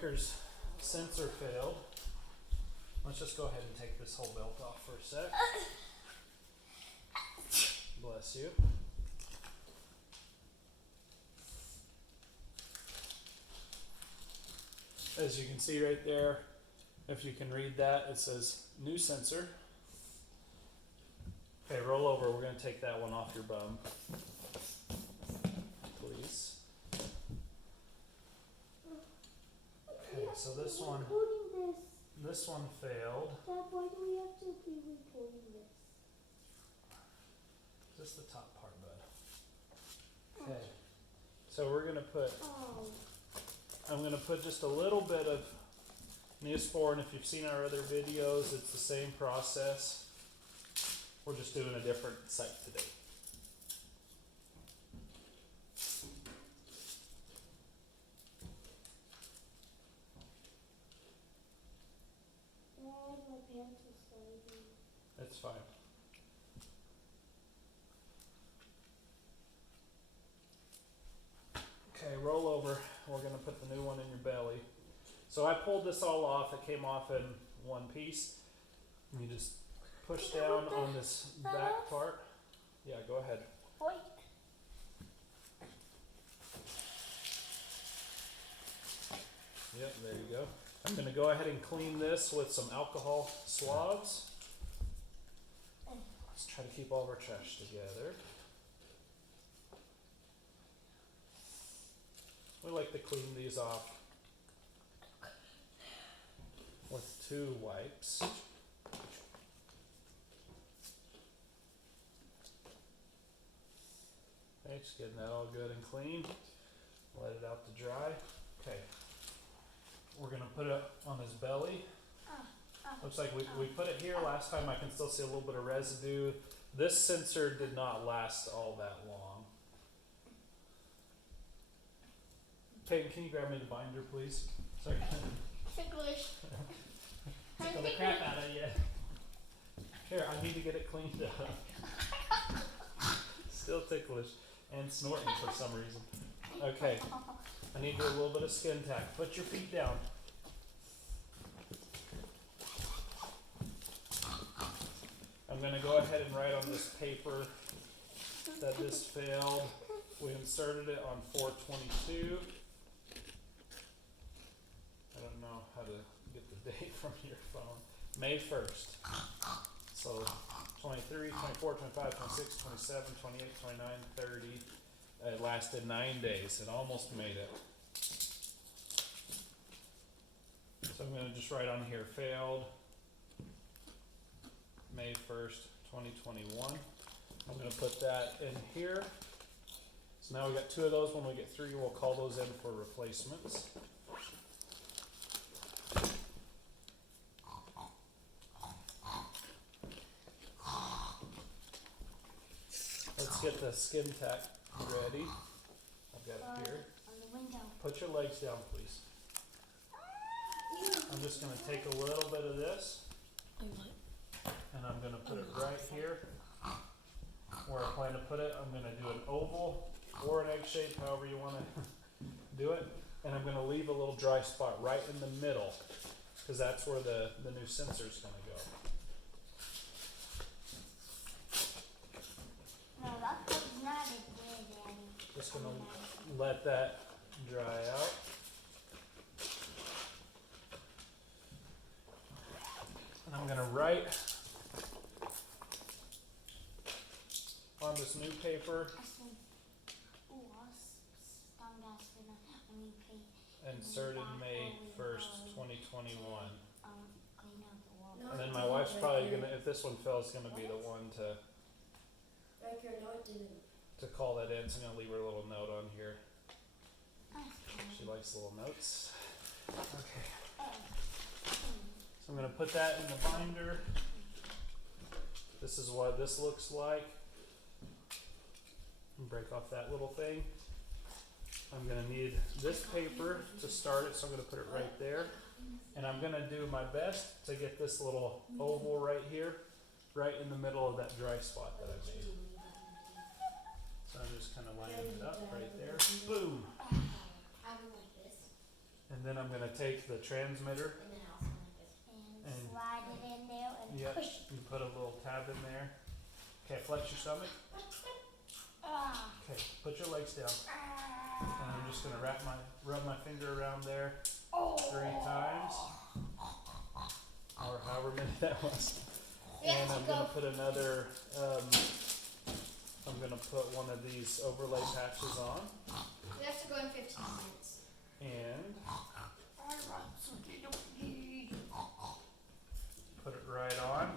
Riker's sensor failed. Let's just go ahead and take this whole belt off for a sec. Bless you. As you can see right there, if you can read that, it says new sensor. Okay, roll over. We're going to take that one off your bum. Please. Okay, so this one failed. Dad, why do we have to be recording this? Just the top part, bud. Okay. So we're going to put, I'm going to put just a little bit of neosporin. If you've seen our other videos, it's the same process. We're just doing a different site today. Dad, my pants are sliding. That's fine. Okay, roll over. We're going to put the new one in your belly. So I pulled this all off. It came off in one piece. And you just push down on this back part. Yeah, go ahead. Wait. Yep, there you go. I'm going to go ahead and clean this with some alcohol swabs. Let's try to keep all of our trash together. We like to clean these off with 2 wipes. Okay, just getting that all good and clean. Let it out to dry. Okay. We're going to put it on his belly. Looks like we put it here last time. I can still see a little bit of residue. This sensor did not last all that long. Peyton, can you grab me the binder, please? Sorry. Ticklish. Tickle the crap out of you. Here, I need to get it cleaned up. Still ticklish and snorting for some reason. Okay, I need to do a little bit of skin tack. Put your feet down. I'm going to go ahead and write on this paper that this failed. We inserted it on 4/22. I don't know how to get the date from your phone. May 1st. So 23, 24, 25, 26, 27, 28, 29, 30. It lasted 9 days. It almost made it. So I'm going to just write on here, failed May 1st, 2021. I'm going to put that in here. So now we got 2 of those. When we get 3, we'll call those in for replacements. Let's get the skin tack ready. I've got it here. On the window. Put your legs down, please. I'm just going to take a little bit of this, and I'm going to put it right here where I plan to put it. I'm going to do an oval or an egg shape, however you want to do it. And I'm going to leave a little dry spot right in the middle, because that's where the new sensor is going to go. No, that's not a good, Daddy. Just going to let that dry out. And I'm going to write on this new paper, inserted May 1st, 2021. And then my wife's probably going to, if this one fails, going to be the one to call that in. So I'm going to leave her a little note on here. She likes little notes. Okay. So I'm going to put that in the binder. This is what this looks like. Break off that little thing. I'm going to need this paper to start it, so I'm going to put it right there. And I'm going to do my best to get this little oval right here, right in the middle of that dry spot that I made. So I'm just kind of lining it up right there. Boom. And then I'm gonna take the transmitter And and slide it in there and yep, push. you put a little tab in there. Okay, flex your stomach. Ah. Okay, put your legs down. And I'm just gonna rub my finger around there 3 times. Or however many that was. And I'm gonna put another, I'm gonna put one of these overlay patches on. We have to go in 15 minutes. And put it right on.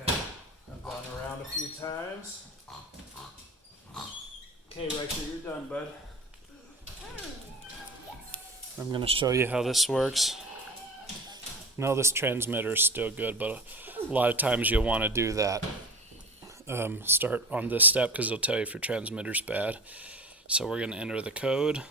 Okay, I've gone around a few times. Okay, Riker, you're done, bud. I'm going to show you how this works. No, this transmitter is still good, but a lot of times you'll want to do that. Start on this step because it'll tell you if your transmitter's bad. So we're going to enter the code.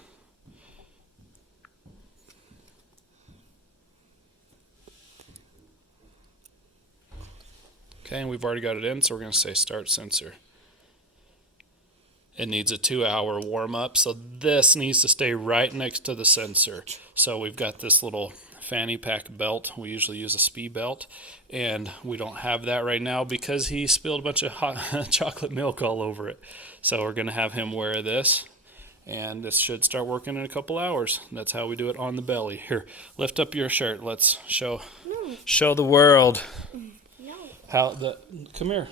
Okay, and we've already got it in, so we're going to say start sensor. It needs a 2-hour warm-up, so this needs to stay right next to the sensor. So we've got this little fanny pack belt. We usually use a SPI belt, and we don't have that right now because he spilled a bunch of hot chocolate milk all over it. So we're going to have him wear this, and this should start working in a couple hours. That's how we do it on the belly. Here, lift up your shirt. Let's show the world how the. Come here.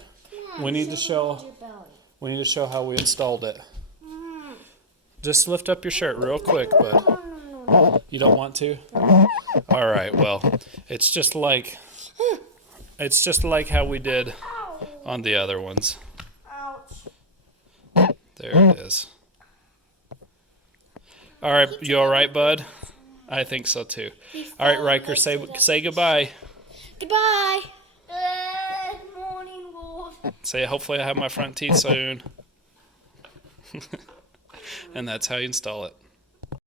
We need to show. We need to show how we installed it. Just lift up your shirt real quick, bud. You don't want to? All right, well, it's just like how we did on the other ones. There it is. All right, you all right, bud? I think so too. All right, Riker, say goodbye. Goodbye. Good morning, Lord. Say hopefully I have my front teeth soon. And that's how you install it.